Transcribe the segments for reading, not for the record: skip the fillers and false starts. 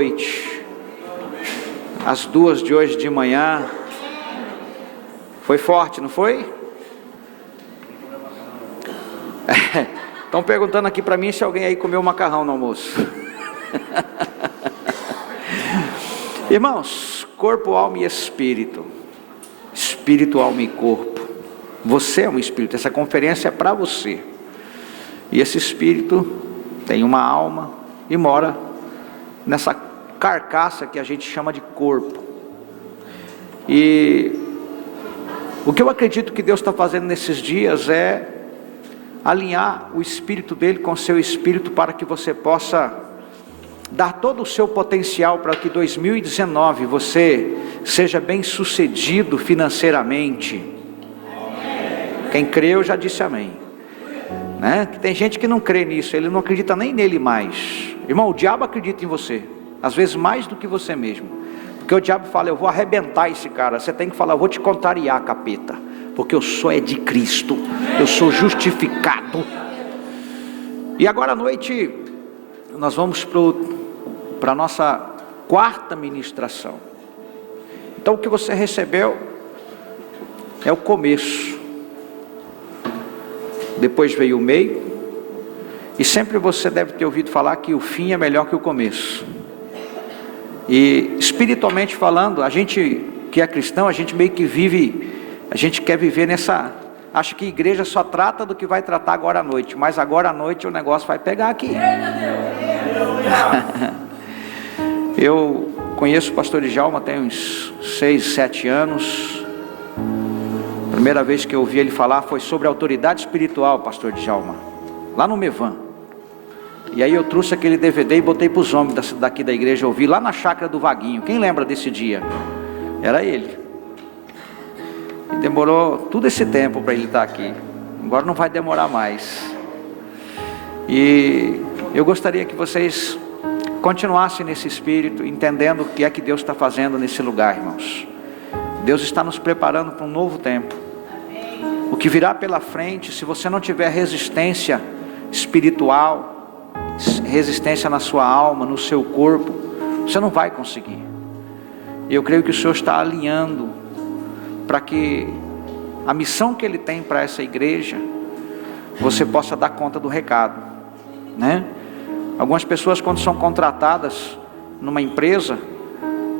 Noite, às 2 de hoje de manhã, foi forte, não foi? Estão perguntando aqui para mim se alguém aí comeu macarrão no almoço. Irmãos, corpo, alma e espírito, espírito, alma e corpo, você é um espírito, essa conferência é para você, e esse espírito tem uma alma e mora nessa carcaça que a gente chama de corpo. E o que eu acredito que Deus está fazendo nesses dias é alinhar o espírito dele com o seu espírito, para que você possa dar todo o seu potencial para que 2019 você seja bem sucedido financeiramente. Quem crê, eu já disse amém, né? Tem gente que não crê nisso, ele não acredita nem nele mais. Irmão, o diabo acredita em você, às vezes mais do que você mesmo, porque o diabo fala: eu vou arrebentar esse cara. Você tem que falar: eu vou te contrariar, capeta, porque eu sou de Cristo, eu sou justificado. E agora à noite nós vamos para a nossa quarta ministração. Então o que você recebeu é o começo, depois veio o meio, e sempre você deve ter ouvido falar que o fim é melhor que o começo. E espiritualmente falando, a gente que é cristão, a gente meio que vive, a gente quer viver nessa, acho que a igreja só trata do que vai tratar agora à noite, mas agora à noite o negócio vai pegar aqui. Eu conheço o pastor Djalma tem uns 6, 7 anos. A primeira vez que eu ouvi ele falar foi sobre autoridade espiritual, pastor Djalma, lá no Mevan. E aí eu trouxe aquele DVD e botei para os homens daqui da igreja ouvir, lá na chácara do Vaguinho. Quem lembra desse dia? Era ele. E demorou todo esse tempo para ele estar aqui. Agora não vai demorar mais. E eu gostaria que vocês continuassem nesse espírito, entendendo o que é que Deus está fazendo nesse lugar, irmãos. Deus está nos preparando para um novo tempo. O que virá pela frente, se você não tiver resistência espiritual, resistência na sua alma, no seu corpo, você não vai conseguir. Eu creio que o Senhor está alinhando para que a missão que Ele tem para essa igreja, você possa dar conta do recado, né? Algumas pessoas, quando são contratadas numa empresa,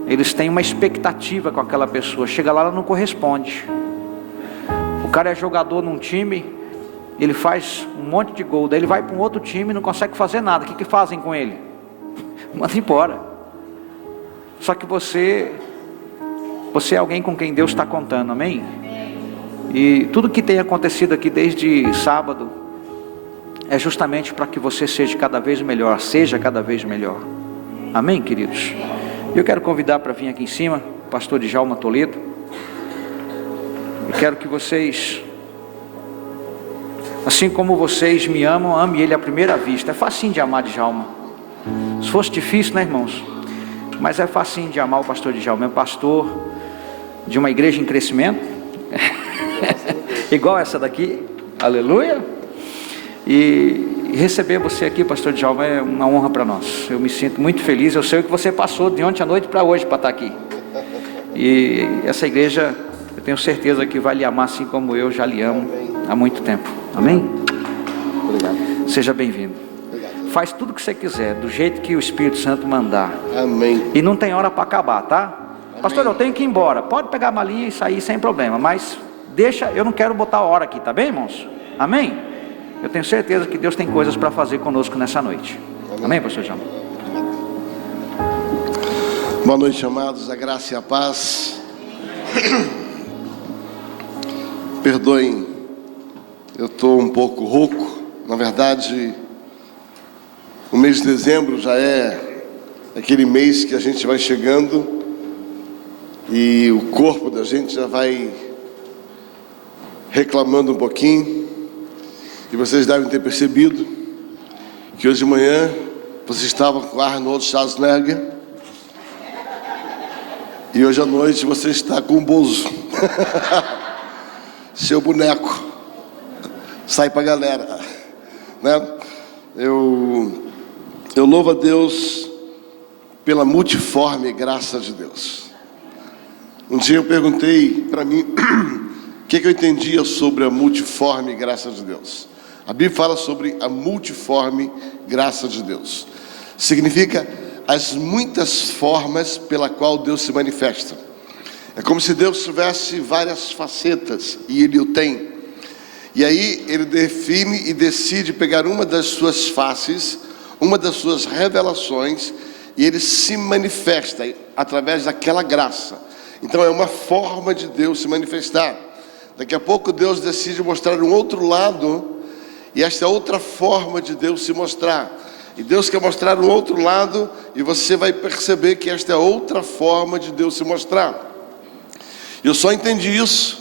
eles têm uma expectativa com aquela pessoa, chega lá, ela não corresponde. O cara é jogador num time, ele faz um monte de gol, daí ele vai para um outro time e não consegue fazer nada. O que fazem com ele? Manda embora. Só que você é alguém com quem Deus está contando, amém? E tudo que tem acontecido aqui desde sábado é justamente para que você seja cada vez melhor, amém, queridos? Eu quero convidar para vir aqui em cima o pastor Djalma Toledo. Eu quero que vocês, assim como vocês me amam, ame ele à primeira vista. É facinho de amar Djalma. Se fosse difícil, né, irmãos? Mas é facinho de amar o pastor Djalma. É pastor de uma igreja em crescimento, igual essa daqui, aleluia. E receber você aqui, pastor Djalma, é uma honra para nós. Eu me sinto muito feliz. Eu sei o que você passou de ontem à noite para hoje para estar aqui. E essa igreja, eu tenho certeza que vai lhe amar assim como eu já lhe amo há muito tempo, amém? Obrigado. Seja bem-vindo. Faz tudo o que você quiser, do jeito que o Espírito Santo mandar, Amém. E não tem hora para acabar, tá? Amém. Pastor, eu tenho que ir embora. Pode pegar a malinha e sair sem problema, mas deixa, eu não quero botar a hora aqui, tá bem, irmãos? Amém? Eu tenho certeza que Deus tem coisas para fazer conosco nessa noite. Amém, pastor João? Boa noite, amados, a graça e a paz. Perdoem, eu estou um pouco rouco. Na verdade, o mês de dezembro já é aquele mês que a gente vai chegando e o corpo da gente já vai reclamando um pouquinho. E vocês devem ter percebido que hoje de manhã vocês estavam com Arnold Schwarzenegger e hoje à noite você está com o Bozo. Seu boneco. Sai pra galera, né? Eu louvo a Deus pela multiforme graça de Deus. Um dia eu perguntei para mim o que eu entendia sobre a multiforme graça de Deus. A Bíblia fala sobre a multiforme graça de Deus. Significa as muitas formas pela qual Deus se manifesta. É como se Deus tivesse várias facetas, e Ele o tem. E aí Ele define e decide pegar uma das suas faces, uma das suas revelações, e Ele se manifesta através daquela graça. Então é uma forma de Deus se manifestar. Daqui a pouco Deus decide mostrar um outro lado, e esta é outra forma de Deus se mostrar. E Deus quer mostrar um outro lado, e você vai perceber que esta é outra forma de Deus se mostrar. Eu só entendi isso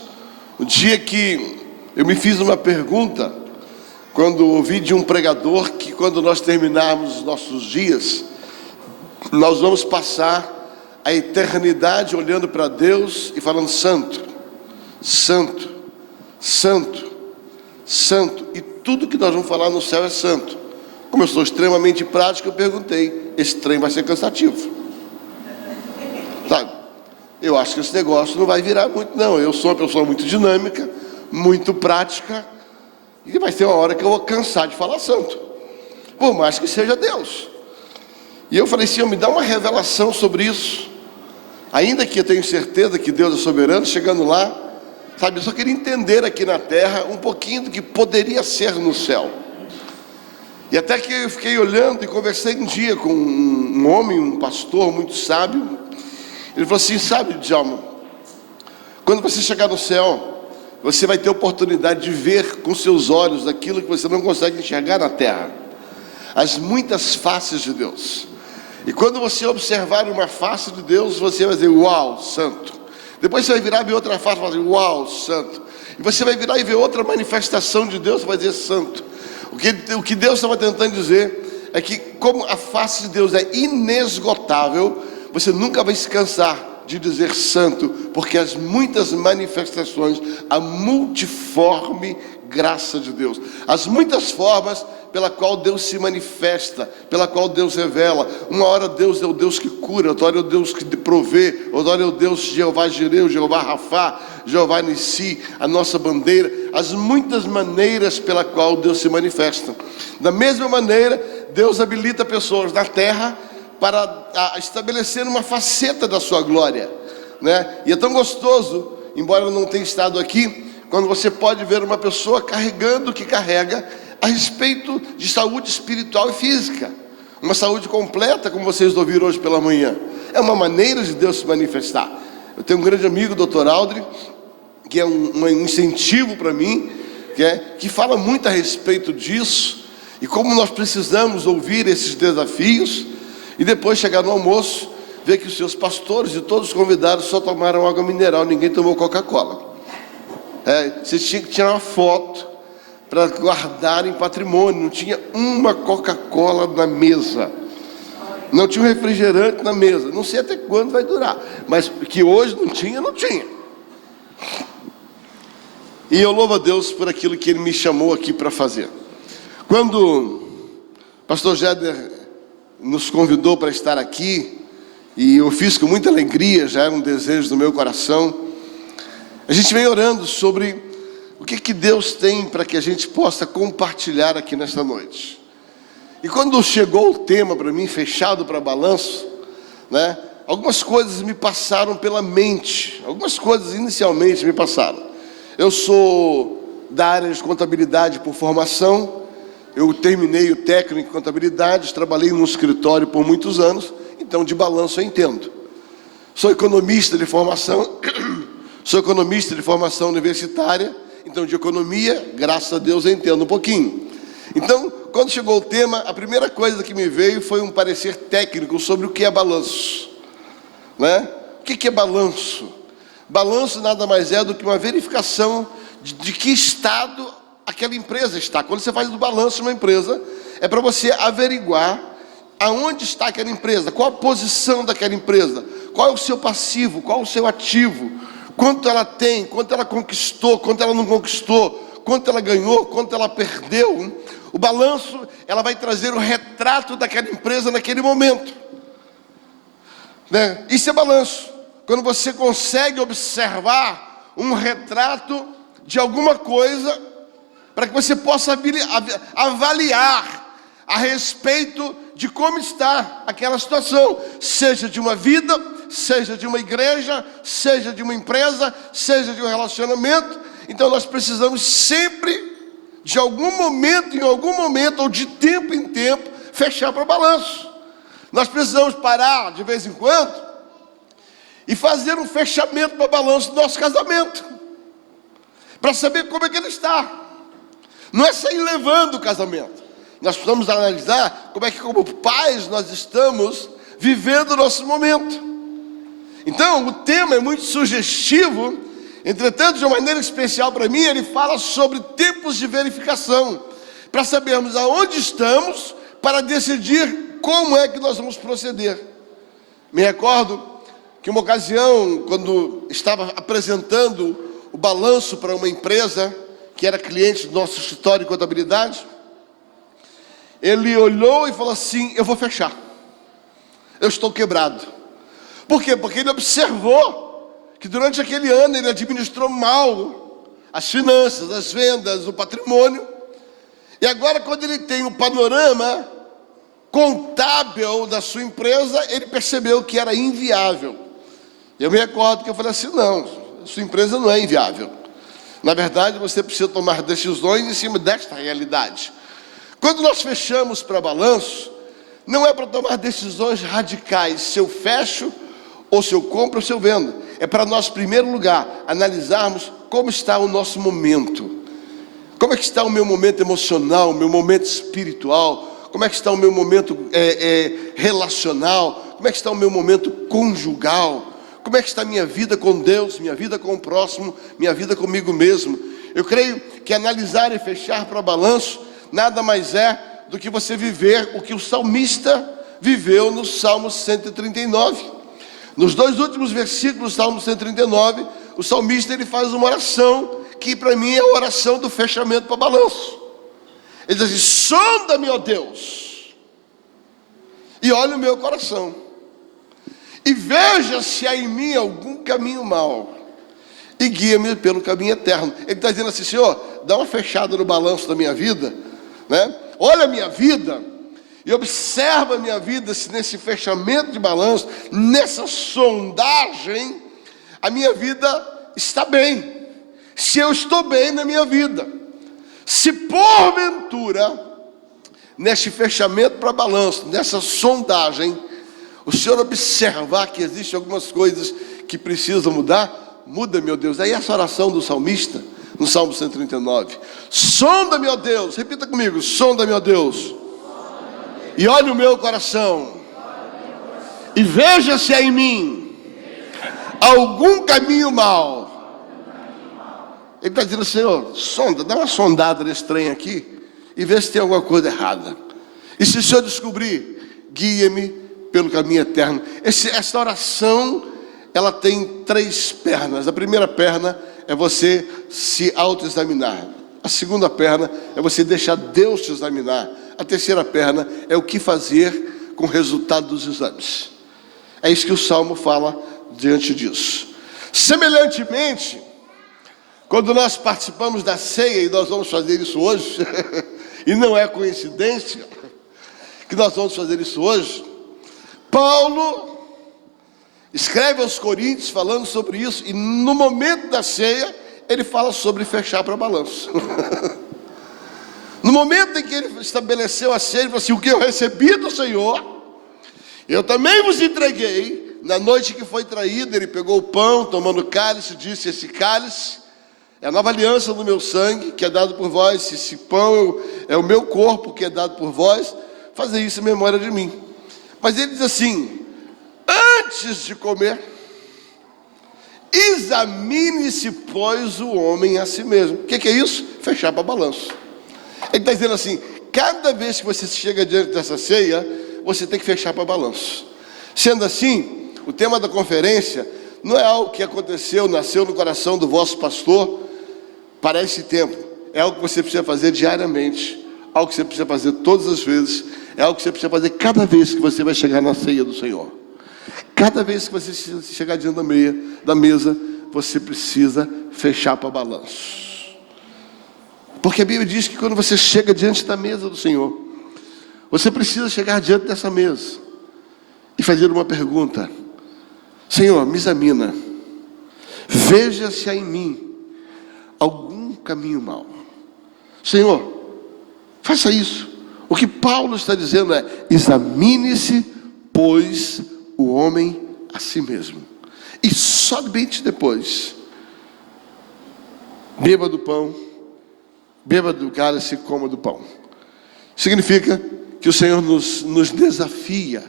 o dia que eu me fiz uma pergunta, quando ouvi de um pregador que quando nós terminarmos os nossos dias, nós vamos passar a eternidade olhando para Deus e falando santo, santo, santo, santo, e tudo que nós vamos falar no céu é santo. Como eu sou extremamente prático, eu perguntei, esse trem vai ser cansativo, sabe? Eu acho que esse negócio não vai virar muito não, eu sou uma pessoa muito dinâmica, muito prática, e vai ter uma hora que eu vou cansar de falar santo, por mais que seja Deus. E eu falei, Senhor, me dá uma revelação sobre isso, ainda que eu tenho certeza que Deus é soberano. Chegando lá, sabe, eu só queria entender aqui na terra um pouquinho do que poderia ser no céu. E até que eu fiquei olhando e conversei um dia com um homem, um pastor muito sábio. Ele falou assim, sabe, Djalma, quando você chegar no céu, você vai ter oportunidade de ver com seus olhos aquilo que você não consegue enxergar na terra, as muitas faces de Deus. E quando você observar uma face de Deus, você vai dizer, uau, santo. Depois você vai virar e ver outra face e vai dizer, uau, santo. E você vai virar e ver outra manifestação de Deus e vai dizer, santo. O que Deus estava tentando dizer é que, como a face de Deus é inesgotável, você nunca vai se cansar de dizer santo, porque as muitas manifestações, a multiforme graça de Deus, as muitas formas pela qual Deus se manifesta, pela qual Deus revela. Uma hora Deus é o Deus que cura, outra hora é o Deus que provê, outra hora é o Deus Jeová Jireu, Jeová Rafá, Jeová Nissi, a nossa bandeira. As muitas maneiras pela qual Deus se manifesta. Da mesma maneira, Deus habilita pessoas na terra para estabelecer uma faceta da sua glória, né? E é tão gostoso, embora eu não tenha estado aqui, quando você pode ver uma pessoa carregando o que carrega a respeito de saúde espiritual e física, uma saúde completa, como vocês ouviram hoje pela manhã. É uma maneira de Deus se manifestar. Eu tenho um grande amigo, Dr. Aldri, que é um incentivo para mim, que fala muito a respeito disso, e como nós precisamos ouvir esses desafios, e depois chegar no almoço, ver que os seus pastores e todos os convidados só tomaram água mineral, ninguém tomou Coca-Cola. Você tinha que tirar uma foto para guardar em patrimônio. Não tinha uma Coca-Cola na mesa, não tinha um refrigerante na mesa. Não sei até quando vai durar, mas que hoje não tinha, não tinha. E eu louvo a Deus por aquilo que Ele me chamou aqui para fazer. Quando o pastor Jéder nos convidou para estar aqui, e eu fiz com muita alegria, já era um desejo do meu coração, a gente vem orando sobre o que Deus tem para que a gente possa compartilhar aqui nesta noite. E quando chegou o tema para mim, fechado para balanço, né, algumas coisas me passaram pela mente, algumas coisas inicialmente me passaram. Eu sou da área de contabilidade por formação, eu terminei o técnico em contabilidade, trabalhei num escritório por muitos anos, então de balanço eu entendo. Sou economista de formação, sou economista de formação universitária, então de economia, graças a Deus, eu entendo um pouquinho. Então, quando chegou o tema, a primeira coisa que me veio foi um parecer técnico sobre o que é balanço, né? O que é balanço? Balanço nada mais é do que uma verificação de que estado aquela empresa está. Quando você faz o balanço de uma empresa, é para você averiguar aonde está aquela empresa, qual a posição daquela empresa, qual é o seu passivo, qual é o seu ativo, quanto ela tem, quanto ela conquistou, quanto ela não conquistou, quanto ela ganhou, quanto ela perdeu. O balanço, ela vai trazer o retrato daquela empresa naquele momento. né? Isso é balanço. Quando você consegue observar um retrato de alguma coisa, para que você possa avaliar a respeito de como está aquela situação, seja de uma vida, seja de uma igreja, seja de uma empresa, seja de um relacionamento. Então nós precisamos sempre, de algum momento em algum momento, ou de tempo em tempo, fechar para o balanço. Nós precisamos parar de vez em quando e fazer um fechamento para o balanço do nosso casamento, para saber como é que ele está. Não é sair levando o casamento. Nós precisamos analisar como é que, como pais, nós estamos vivendo o nosso momento. Então, o tema é muito sugestivo. Entretanto, de uma maneira especial para mim, ele fala sobre tempos de verificação, para sabermos aonde estamos, para decidir como é que nós vamos proceder. Me recordo que uma ocasião, quando estava apresentando o balanço para uma empresa que era cliente do nosso escritório de contabilidade, ele olhou e falou assim: eu vou fechar, eu estou quebrado. Por quê? Porque ele observou que durante aquele ano ele administrou mal as finanças, as vendas, o patrimônio. E agora, quando ele tem o panorama contábil da sua empresa, ele percebeu que era inviável. Eu me recordo que eu falei assim: não, sua empresa não é inviável. Na verdade, você precisa tomar decisões em cima desta realidade. Quando nós fechamos para balanço, não é para tomar decisões radicais, se eu fecho, ou se eu compro, ou se eu vendo. É para nós, em primeiro lugar, analisarmos como está o nosso momento. Como é que está o meu momento emocional, o meu momento espiritual? Como é que está o meu momento relacional? Como é que está o meu momento conjugal? Como é que está a minha vida com Deus, minha vida com o próximo, minha vida comigo mesmo? Eu creio que analisar e fechar para balanço nada mais é do que você viver o que o salmista viveu no Salmo 139. Nos 2 últimos versículos do Salmo 139, o salmista ele faz uma oração que para mim é a oração do fechamento para balanço. Ele diz assim: sonda-me, ó Deus, e olha o meu coração, e veja se há em mim algum caminho mau, e guia-me pelo caminho eterno. Ele está dizendo assim: Senhor, dá uma fechada no balanço da minha vida, né? Olha a minha vida e observa a minha vida, se nesse fechamento de balanço, nessa sondagem, a minha vida está bem, se eu estou bem na minha vida. Se porventura, neste fechamento para balanço, nessa sondagem, o Senhor observar que existem algumas coisas que precisam mudar, muda, meu Deus. Aí essa oração do salmista, no Salmo 139, sonda-me, ó Deus, repita comigo: sonda-me, ó Deus, e olha o meu coração, e veja se há em mim algum caminho mau. Ele está dizendo: Senhor, sonda, dá uma sondada nesse trem aqui, e vê se tem alguma coisa errada. E se o Senhor descobrir, guia-me pelo caminho eterno. Essa oração, ela tem 3 pernas. A primeira perna é você se autoexaminar. A segunda perna é você deixar Deus te examinar. A terceira perna é o que fazer com o resultado dos exames. É isso que o Salmo fala diante disso. Semelhantemente, quando nós participamos da ceia, e nós vamos fazer isso hoje, e não é coincidência que nós vamos fazer isso hoje, Paulo escreve aos Coríntios falando sobre isso, e no momento da ceia, ele fala sobre fechar para balanço. No momento em que ele estabeleceu a ceia, ele falou assim: o que eu recebi do Senhor, eu também vos entreguei. Na noite que foi traído, ele pegou o pão, tomando o cálice, disse: esse cálice é a nova aliança do meu sangue, que é dado por vós. Esse pão é o meu corpo, que é dado por vós. Fazer isso em memória de mim. Mas ele diz assim: antes de comer, examine-se, pois, o homem a si mesmo. O que é isso? Fechar para balanço. Ele está dizendo assim: cada vez que você chega diante dessa ceia, você tem que fechar para balanço. Sendo assim, o tema da conferência não é algo que aconteceu, nasceu no coração do vosso pastor para esse tempo. É algo que você precisa fazer diariamente, algo que você precisa fazer todas as vezes, é algo que você precisa fazer cada vez que você vai chegar na ceia do Senhor. cada vez que você chegar diante da mesa, você precisa fechar para balanço. Porque a Bíblia diz que quando você chega diante da mesa do Senhor, você precisa chegar diante dessa mesa e fazer uma pergunta: Senhor, me examina, veja se há em mim algum caminho mau. Senhor, faça isso. O que Paulo está dizendo é: examine-se, pois, o homem a si mesmo, e somente depois beba do pão, beba do cálice e coma do pão. Significa que o Senhor nos desafia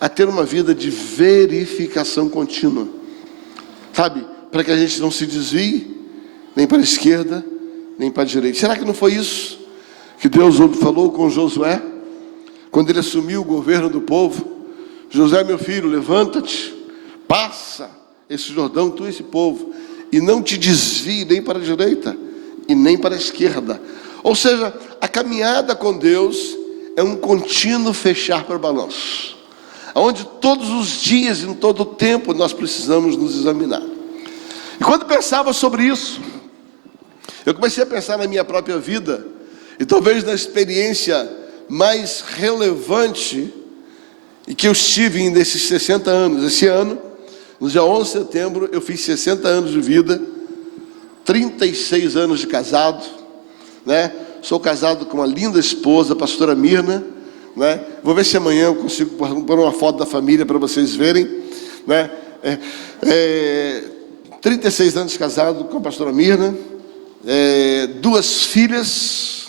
a ter uma vida de verificação contínua, sabe? Para que a gente não se desvie nem para a esquerda, nem para a direita. Será que não foi isso que Deus falou com Josué, quando ele assumiu o governo do povo? Josué, meu filho, levanta-te, passa esse Jordão, tu e esse povo, e não te desvie nem para a direita e nem para a esquerda. Ou seja, a caminhada com Deus é um contínuo fechar para o balanço, onde todos os dias, em todo o tempo, nós precisamos nos examinar. E quando pensava sobre isso, eu comecei a pensar na minha própria vida, e talvez na experiência mais relevante e que eu tive nesses 60 anos. Esse ano, no dia 11 de setembro, eu fiz 60 anos de vida, 36 anos de casado, né? Sou casado com uma linda esposa, a pastora Mirna, né? Vou ver se amanhã eu consigo pôr uma foto da família para vocês verem, né? 36 anos de casado com a pastora Mirna, 2 filhas,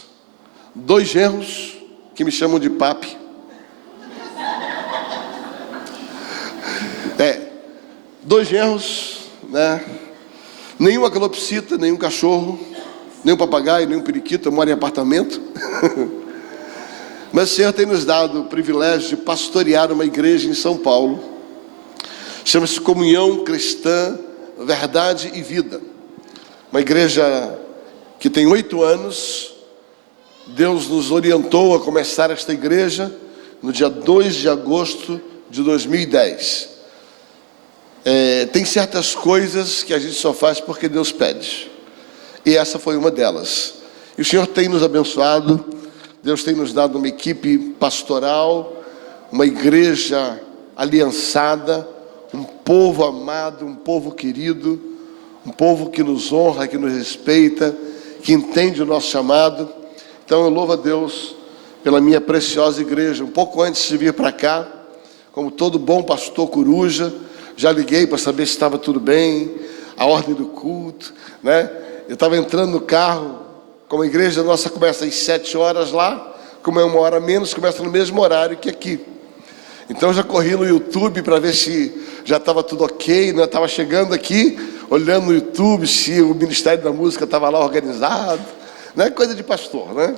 2 genros, que me chamam de papi. 2 genros, né? Nenhuma calopsita, nenhum cachorro, nenhum papagaio, nenhum periquito. Eu moro em apartamento. Mas o Senhor tem nos dado o privilégio de pastorear uma igreja em São Paulo. Chama-se Comunhão Cristã, Verdade e Vida. Uma igreja que tem 8 anos. Deus nos orientou a começar esta igreja no dia 2 de agosto de 2010. Tem certas coisas que a gente só faz porque Deus pede. E essa foi uma delas. E o Senhor tem nos abençoado. Deus tem nos dado uma equipe pastoral, uma igreja aliançada, um povo amado, um povo querido, um povo que nos honra, que nos respeita, que entende o nosso chamado. Então eu louvo a Deus pela minha preciosa igreja. Um pouco antes de vir para cá, como todo bom pastor coruja, já liguei para saber se estava tudo bem, a ordem do culto, né? Eu estava entrando no carro, como a igreja nossa começa às 7 horas lá, como é 1 hora menos, começa no mesmo horário que aqui. Então eu já corri no YouTube para ver se já estava tudo ok, né? Estava chegando aqui, olhando no YouTube se o Ministério da Música estava lá organizado, né? Coisa de pastor, né?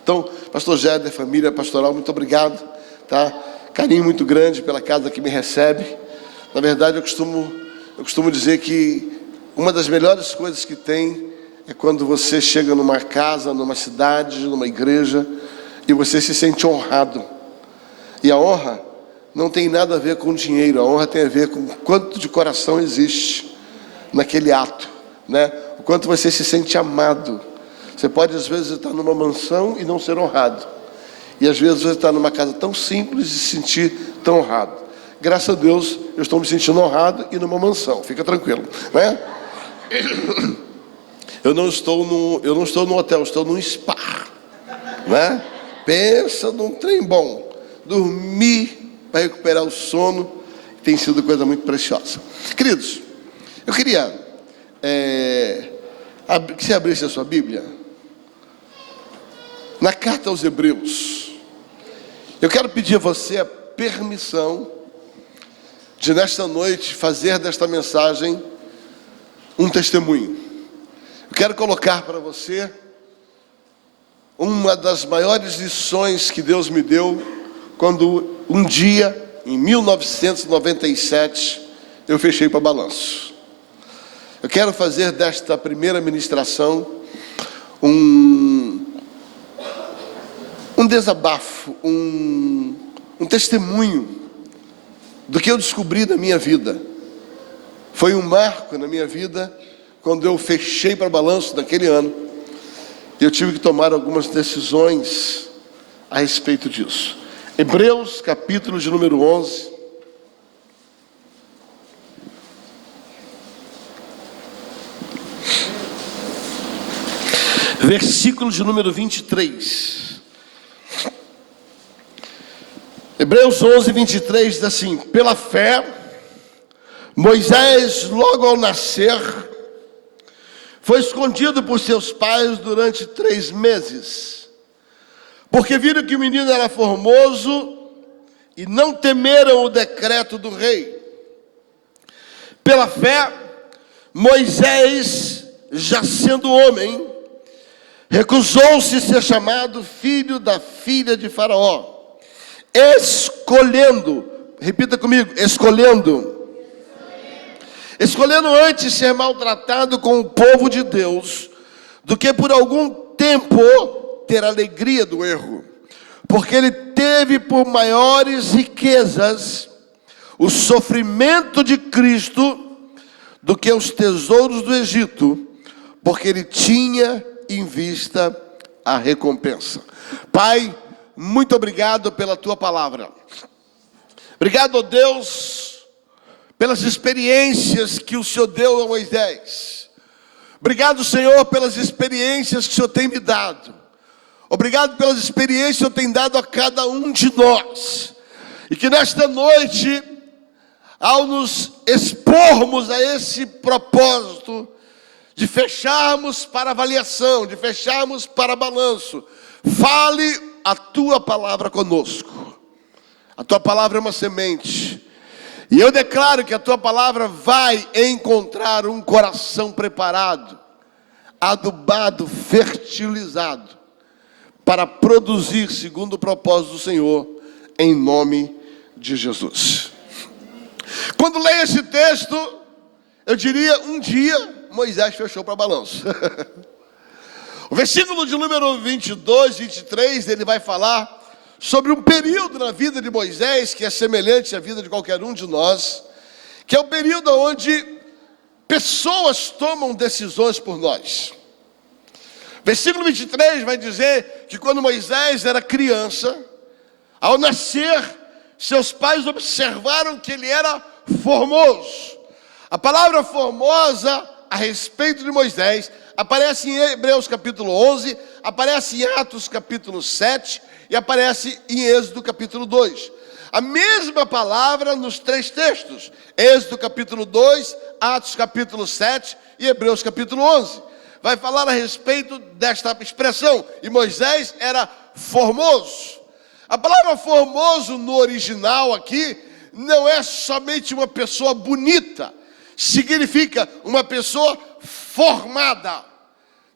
Então, pastor Jéder, família pastoral, muito obrigado, tá? Carinho muito grande pela casa que me recebe. Na verdade, eu costumo dizer que uma das melhores coisas que tem é quando você chega numa casa, numa cidade, numa igreja, e você se sente honrado. E a honra não tem nada a ver com dinheiro, a honra tem a ver com quanto de coração existe naquele ato, né? O quanto você se sente amado. Você pode às vezes estar numa mansão e não ser honrado, e às vezes você está numa casa tão simples e se sentir tão honrado. Graças a Deus, eu estou me sentindo honrado e numa mansão, fica tranquilo, né? Eu não estou no hotel, eu estou num spa, né? Pensa num trem bom. Dormir para recuperar o sono tem sido coisa muito preciosa. Queridos, eu queria que você abrisse a sua Bíblia na carta aos Hebreus. Eu quero pedir a você a permissão de nesta noite fazer desta mensagem um testemunho. Eu quero colocar para você uma das maiores lições que Deus me deu quando um dia, em 1997, eu fechei para balanço. Eu quero fazer desta primeira ministração um desabafo, um testemunho do que eu descobri na minha vida. Foi um marco na minha vida quando eu fechei para balanço naquele ano. E eu tive que tomar algumas decisões a respeito disso. Hebreus, capítulo de número 11. Versículo de número 23. Hebreus 11, 23 diz assim: pela fé, Moisés, logo ao nascer, foi escondido por seus pais durante 3 meses, porque viram que o menino era formoso e não temeram o decreto do rei. Pela fé, Moisés, já sendo homem, recusou-se ser chamado filho da filha de Faraó, escolhendo, repita comigo, escolhendo antes ser maltratado com o povo de Deus, do que por algum tempo ter alegria do erro, porque ele teve por maiores riquezas o sofrimento de Cristo do que os tesouros do Egito, porque ele tinha em vista a recompensa. Pai, muito obrigado pela tua palavra. Obrigado, ó Deus, pelas experiências que o Senhor deu a Moisés. Obrigado, Senhor, pelas experiências que o Senhor tem me dado. Obrigado pelas experiências que o Senhor tem dado a cada um de nós. E que nesta noite, ao nos expormos a esse propósito, de fecharmos para avaliação, de fecharmos para balanço, fale a tua palavra conosco. A tua palavra é uma semente, e eu declaro que a tua palavra vai encontrar um coração preparado, adubado, fertilizado, para produzir segundo o propósito do Senhor, em nome de Jesus. Quando leio esse texto, eu diria, um dia Moisés fechou para balanço. O versículo de número 22, 23, ele vai falar sobre um período na vida de Moisés que é semelhante à vida de qualquer um de nós, que é o período onde pessoas tomam decisões por nós. Versículo 23 vai dizer que quando Moisés era criança, ao nascer, seus pais observaram que ele era formoso. A palavra formosa a respeito de Moisés aparece em Hebreus capítulo 11, aparece em Atos capítulo 7 e aparece em Êxodo capítulo 2. A mesma palavra nos 3 textos: Êxodo capítulo 2, Atos capítulo 7 e Hebreus capítulo 11. Vai falar a respeito desta expressão. E Moisés era formoso. A palavra formoso no original aqui não é somente uma pessoa bonita. Significa uma pessoa formada.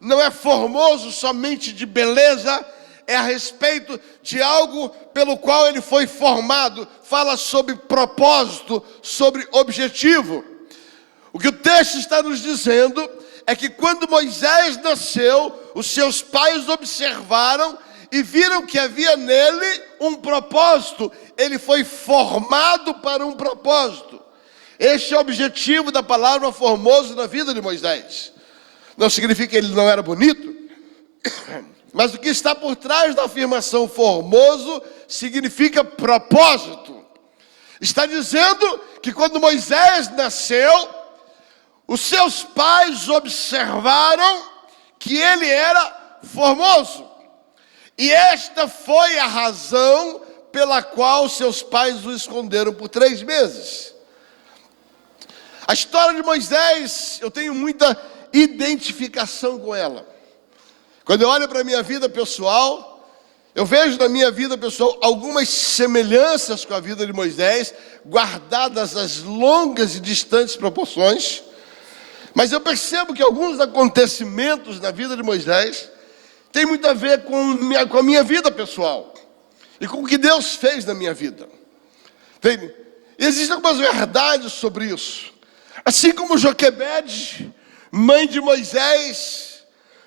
Não é formoso somente de beleza, é a respeito de algo pelo qual ele foi formado. Fala sobre propósito, sobre objetivo. O que o texto está nos dizendo é que quando Moisés nasceu, os seus pais observaram e viram que havia nele um propósito. Ele foi formado para um propósito. Este é o objetivo da palavra formoso na vida de Moisés. Não significa que ele não era bonito, mas o que está por trás da afirmação formoso significa propósito. Está dizendo que quando Moisés nasceu, os seus pais observaram que ele era formoso. E esta foi a razão pela qual seus pais o esconderam por 3 meses. A história de Moisés, eu tenho muita identificação com ela. Quando eu olho para a minha vida pessoal, eu vejo na minha vida pessoal algumas semelhanças com a vida de Moisés, guardadas as longas e distantes proporções. Mas eu percebo que alguns acontecimentos na vida de Moisés têm muito a ver com a minha vida pessoal e com o que Deus fez na minha vida. Existem algumas verdades sobre isso. Assim como Joquebede, mãe de Moisés,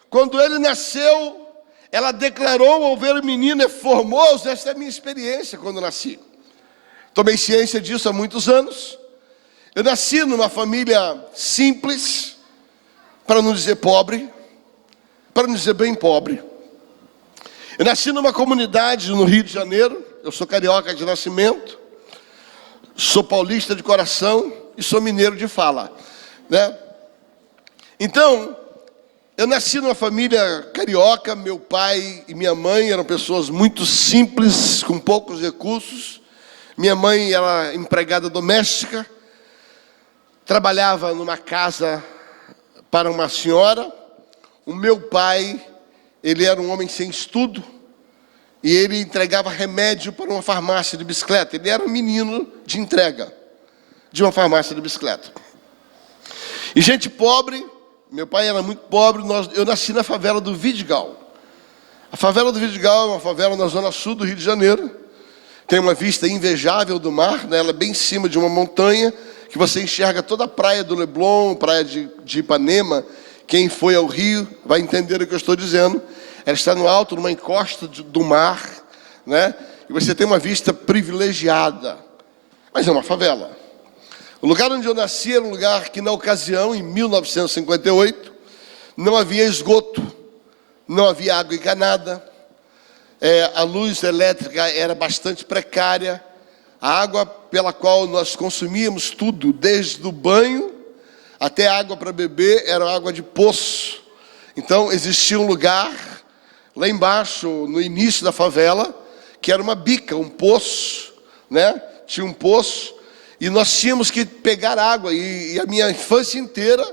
quando ele nasceu, ela declarou ao ver o menino é formoso. Essa é a minha experiência quando nasci. Tomei ciência disso há muitos anos. Eu nasci numa família simples, para não dizer pobre, para não dizer bem pobre. Eu nasci numa comunidade no Rio de Janeiro. Eu sou carioca de nascimento, sou paulista de coração e sou mineiro de fala, né? Então, eu nasci numa família carioca. Meu pai e minha mãe eram pessoas muito simples, com poucos recursos. Minha mãe era empregada doméstica, trabalhava numa casa para uma senhora. O meu pai, ele era um homem sem estudo, e ele entregava remédio para uma farmácia de bicicleta. Ele era um menino de entrega de uma farmácia de bicicleta. E gente pobre, meu pai era muito pobre. Eu nasci na favela do Vidigal. A favela do Vidigal é uma favela na zona sul do Rio de Janeiro. Tem uma vista invejável do mar, né? Ela é bem em cima de uma montanha, que você enxerga toda a praia do Leblon, praia de Ipanema. Quem foi ao Rio vai entender o que eu estou dizendo. Ela está no alto, numa encosta do mar, né? E você tem uma vista privilegiada. Mas é uma favela. O lugar onde eu nasci era um lugar que, na ocasião, em 1958, não havia esgoto, não havia água encanada, a luz elétrica era bastante precária, a água pela qual nós consumíamos tudo, desde o banho até a água para beber, era água de poço. Então, existia um lugar lá embaixo, no início da favela, que era uma bica, um poço, né? Tinha um poço, e nós tínhamos que pegar água. E a minha infância inteira,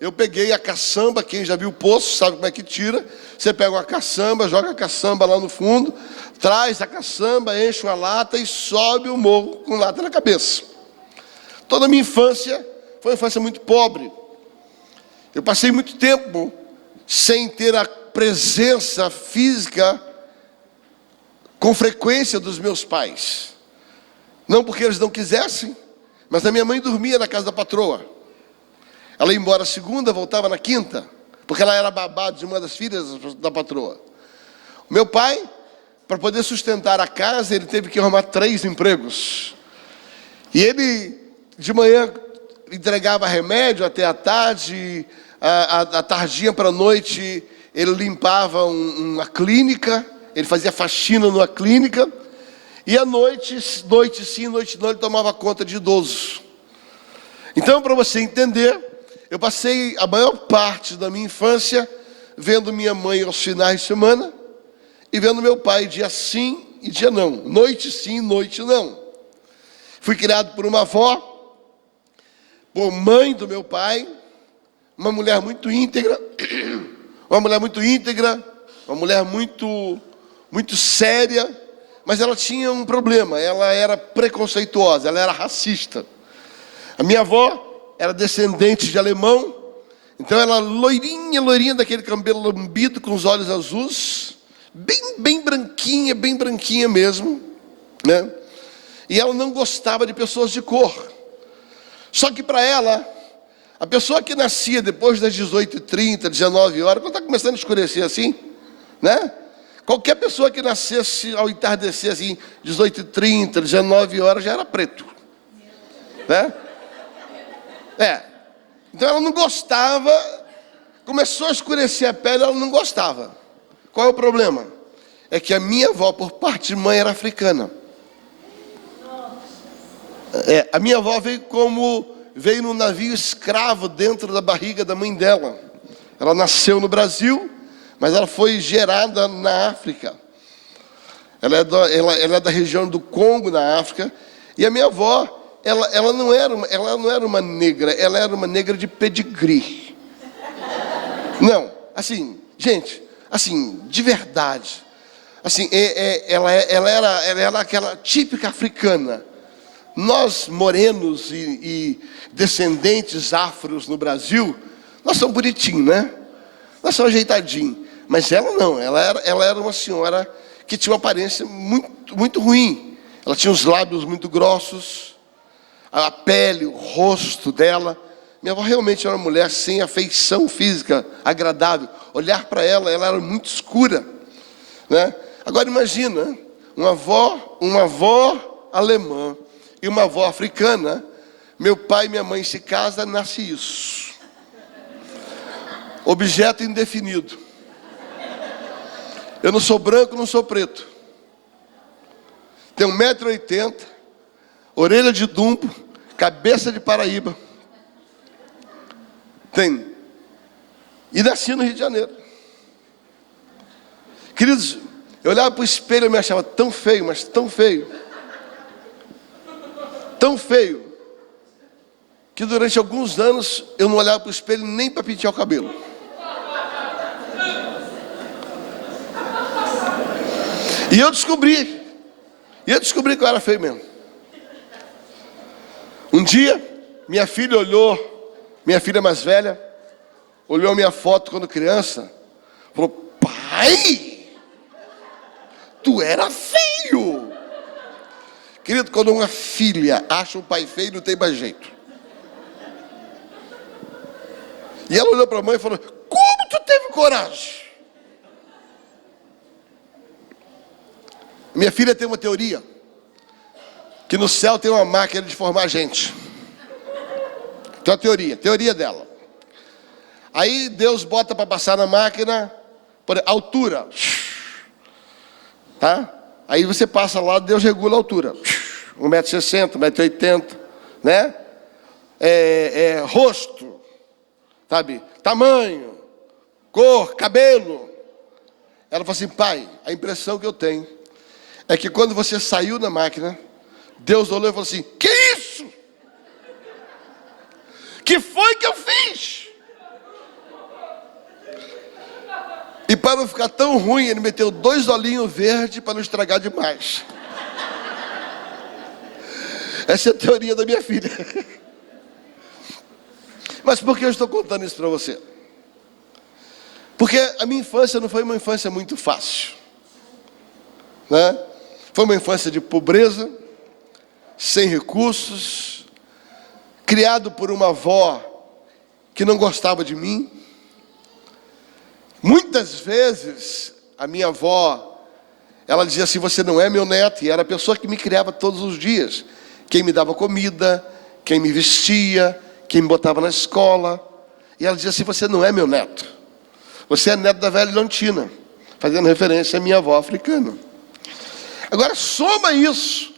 eu peguei a caçamba. Quem já viu o poço sabe como é que tira. Você pega uma caçamba, joga a caçamba lá no fundo, traz a caçamba, enche uma lata e sobe o morro com lata na cabeça. Toda a minha infância foi uma infância muito pobre. Eu passei muito tempo sem ter a presença física com frequência dos meus pais. Não porque eles não quisessem, mas a minha mãe dormia na casa da patroa. Ela ia embora segunda, voltava na quinta, porque ela era babá de uma das filhas da patroa. O meu pai, para poder sustentar a casa, ele teve que arrumar 3 empregos. E ele, de manhã, entregava remédio até a tarde, a tardinha para a noite, ele limpava uma clínica, ele fazia faxina numa clínica, e à noite sim, noite não, ele tomava conta de idosos. Então, para você entender, eu passei a maior parte da minha infância vendo minha mãe aos finais de semana e vendo meu pai dia sim e dia não, noite sim, noite não. Fui criado por uma avó, por mãe do meu pai, uma mulher muito íntegra, uma mulher muito séria, mas ela tinha um problema. Ela era preconceituosa, ela era racista. A minha avó era descendente de alemão, então ela loirinha daquele cabelo lambido, com os olhos azuis, bem branquinha mesmo, né? E ela não gostava de pessoas de cor. Só que para ela, a pessoa que nascia depois das 18h30, 19 horas, quando está começando a escurecer assim, né? Qualquer pessoa que nascesse ao entardecer assim, 18h30, 19 horas, já era preto, né? Então ela não gostava, começou a escurecer a pele, ela não gostava. Qual é o problema? É que a minha avó, por parte de mãe, era africana. A minha avó veio num navio escravo dentro da barriga da mãe dela. Ela nasceu no Brasil, mas ela foi gerada na África. Ela é da região do Congo, na África. E a minha avó, ela não era uma negra, ela era uma negra de pedigree. Não, assim, gente, assim, de verdade. Assim, ela era aquela típica africana. Nós, morenos e descendentes afros no Brasil, nós somos bonitinhos, né? Nós somos ajeitadinhos. Mas ela não, ela era uma senhora que tinha uma aparência muito ruim. Ela tinha os lábios muito grossos, a pele, o rosto dela. Minha avó realmente era uma mulher sem afeição física agradável. Olhar para ela era muito escura. né? Agora imagina, uma avó alemã e uma avó africana. Meu pai e minha mãe se casam, nasce isso. Objeto indefinido. Eu não sou branco, não sou preto. Tenho 1,80 m, orelha de dumbo, cabeça de Paraíba. E nasci no Rio de Janeiro. Queridos, eu olhava para o espelho e me achava tão feio, mas tão feio. Tão feio, que durante alguns anos eu não olhava para o espelho nem para pentear o cabelo. E eu descobri que eu era feio mesmo. Um dia, minha filha mais velha, olhou a minha foto quando criança, falou: pai, tu era feio. Querido, quando uma filha acha um pai feio, não tem mais jeito. E ela olhou para a mãe e falou: como tu teve coragem? Minha filha tem uma teoria, que no céu tem uma máquina de formar gente. Tem uma teoria dela. Aí Deus bota para passar na máquina, por altura. Tá? Aí você passa lá, Deus regula a altura. 1,60 m, 1,80 m, né? Rosto, sabe? Tamanho, cor, cabelo. Ela falou assim: pai, a impressão que eu tenho é que quando você saiu da máquina, Deus olhou e falou assim: que isso? Que foi que eu fiz? E para não ficar tão ruim, ele meteu 2 olhinhos verdes para não estragar demais. Essa é a teoria da minha filha. Mas por que eu estou contando isso para você? Porque a minha infância não foi uma infância muito fácil, né? Foi uma infância de pobreza, sem recursos, criado por uma avó que não gostava de mim. Muitas vezes a minha avó, ela dizia assim: você não é meu neto. E era a pessoa que me criava todos os dias, quem me dava comida, quem me vestia, quem me botava na escola. E ela dizia assim: você não é meu neto, você é neto da velha Leontina, fazendo referência à minha avó africana. Agora soma isso,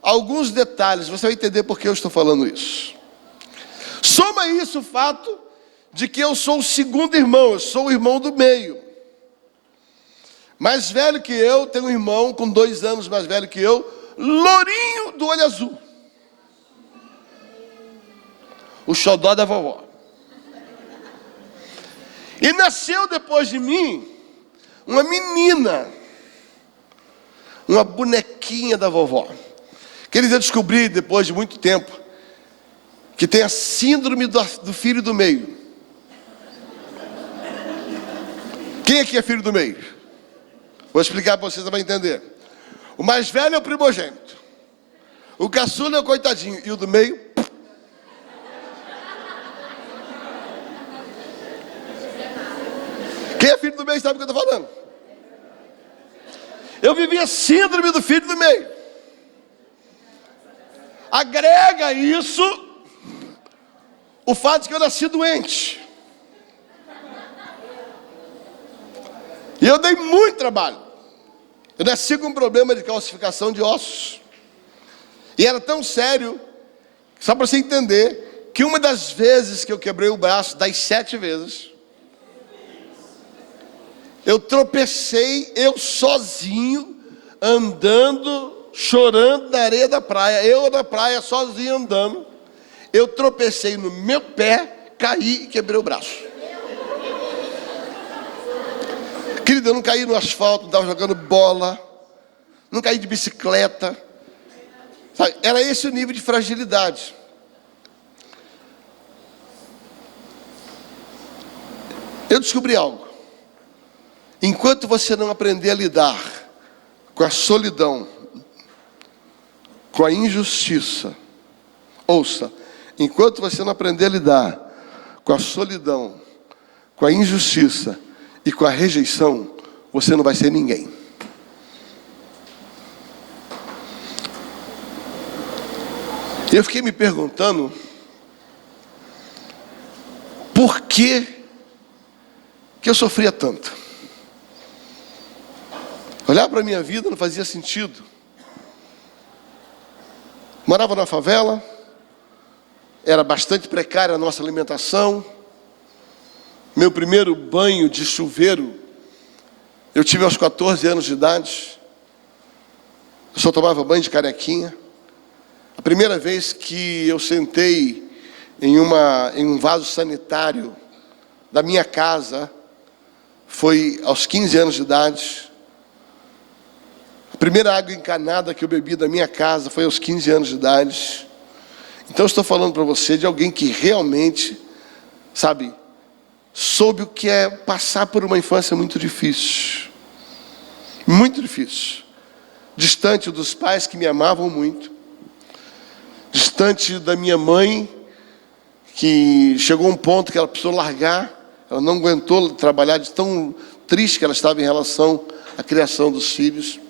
alguns detalhes, você vai entender por que eu estou falando isso. Soma isso o fato de que eu sou o segundo irmão, eu sou o irmão do meio. Mais velho que eu, tenho um irmão com 2 anos mais velho que eu, lourinho do olho azul. O xodó da vovó. E nasceu depois de mim uma menina, uma bonequinha da vovó. Queridos, eu descobri depois de muito tempo que tem a síndrome do filho do meio. Quem aqui é filho do meio? Vou explicar para vocês, você vai entender. O mais velho é o primogênito, o caçula é o coitadinho, e o do meio... Quem é filho do meio sabe o que eu estou falando. Eu vivi a síndrome do filho do meio. Agrega isso o fato de que eu nasci doente. E eu dei muito trabalho. Eu nasci com um problema de calcificação de ossos. E era tão sério, só para você entender, que uma das vezes que eu quebrei o braço, das 7 vezes, eu tropecei, eu sozinho, andando, chorando na areia da praia. Eu na praia, sozinho andando. Eu tropecei no meu pé, caí e quebrei o braço. Querido, eu não caí no asfalto, não estava jogando bola, não caí de bicicleta. Sabe? Era esse o nível de fragilidade. Eu descobri algo. Enquanto você não aprender a lidar com a solidão, com a injustiça, ouça, enquanto você não aprender a lidar com a solidão, com a injustiça e com a rejeição, você não vai ser ninguém. Eu fiquei me perguntando por que eu sofria tanto. Olhar para a minha vida não fazia sentido. Morava na favela, era bastante precária a nossa alimentação. Meu primeiro banho de chuveiro eu tive aos 14 anos de idade. Eu só tomava banho de carequinha. A primeira vez que eu sentei em um vaso sanitário da minha casa foi aos 15 anos de idade. A primeira água encanada que eu bebi da minha casa foi aos 15 anos de idade. Então eu estou falando para você de alguém que realmente, sabe, soube o que é passar por uma infância muito difícil. Muito difícil. Distante dos pais que me amavam muito. Distante da minha mãe, que chegou a um ponto que ela precisou largar. Ela não aguentou trabalhar de tão triste que ela estava em relação à criação dos filhos.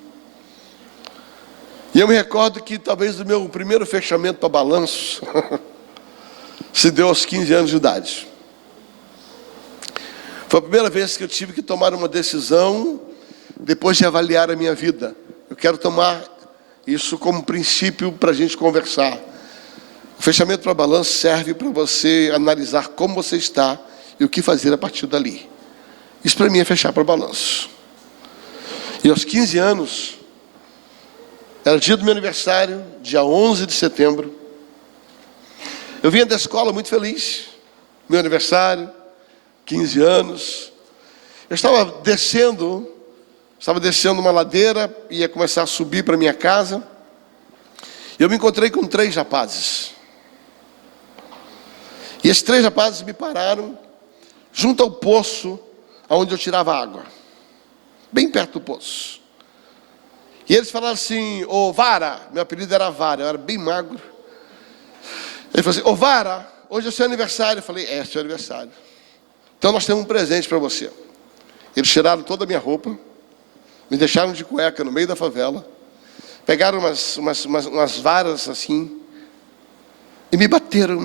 E eu me recordo que talvez o meu primeiro fechamento para balanço se deu aos 15 anos de idade. Foi a primeira vez que eu tive que tomar uma decisão depois de avaliar a minha vida. Eu quero tomar isso como princípio para a gente conversar. O fechamento para balanço serve para você analisar como você está e o que fazer a partir dali. Isso para mim é fechar para balanço. E aos 15 anos, era dia do meu aniversário, dia 11 de setembro. Eu vinha da escola muito feliz. Meu aniversário, 15 anos. Eu estava descendo uma ladeira, ia começar a subir para minha casa. E eu me encontrei com 3 rapazes. E esses 3 rapazes me pararam junto ao poço onde eu tirava água. Bem perto do poço. E eles falaram assim: ô Vara, meu apelido era Vara, eu era bem magro. Ele falou assim: ô Vara, hoje é seu aniversário. Eu falei: é seu aniversário. Então nós temos um presente para você. Eles tiraram toda a minha roupa, me deixaram de cueca no meio da favela, pegaram umas varas assim, e me bateram.